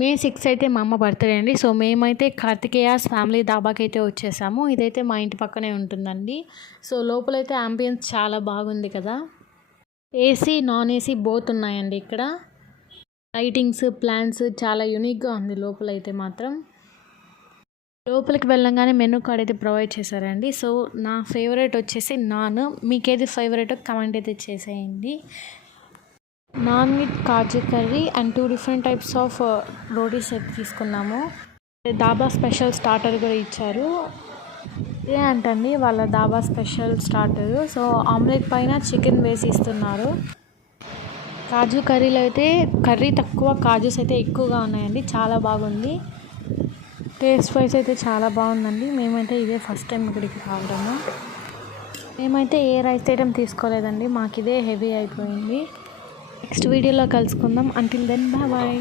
మే 6 అయితే మా అమ్మ బర్త్డే అండి. సో మేమైతే కార్తికేయాస్ ఫ్యామిలీ ధాబాకి అయితే వచ్చేసాము. ఇదైతే మా ఇంటి పక్కనే ఉంటుందండి. సో లోపలైతే అంబియన్స్ చాలా బాగుంది కదా. ఏసీ నాన్ ఏసీ బోత్ ఉన్నాయండి ఇక్కడ. లైటింగ్స్ ప్లాన్స్ చాలా యూనిక్గా ఉంది లోపలైతే మాత్రం. లోపలికి వెళ్ళంగానే మెనూ కార్డ్ అయితే ప్రొవైడ్ చేశారండి. సో నా ఫేవరెట్ వచ్చేసి నాన్. మీకేది ఫేవరెట్ కమెంట్ అయితే చేసేయండి. Non with kaju curry and 2 different types of rotis అయితే తీసుకున్నాము. దాబా స్పెషల్ స్టార్టర్ కూడా ఇచ్చారు. ఇదే అంటండి వాళ్ళ dhaba special starter. So omelette పైన చికెన్ వేసి ఇస్తున్నారు. కాజు కర్రీలో అయితే కర్రీ తక్కువ, కాజుస్ అయితే ఎక్కువగా ఉన్నాయండి. చాలా బాగుంది. టేస్ట్ వైజ్ అయితే చాలా బాగుందండి. మేమైతే ఇదే ఫస్ట్ టైం ఇక్కడికి రావడము. మేమైతే ఏ రైస్ ఐటెం తీసుకోలేదండి. మాకు ఇదే హెవీ అయిపోయింది. నెక్స్ట్ వీడియోలో కలుసుకుందాం. Until then bye.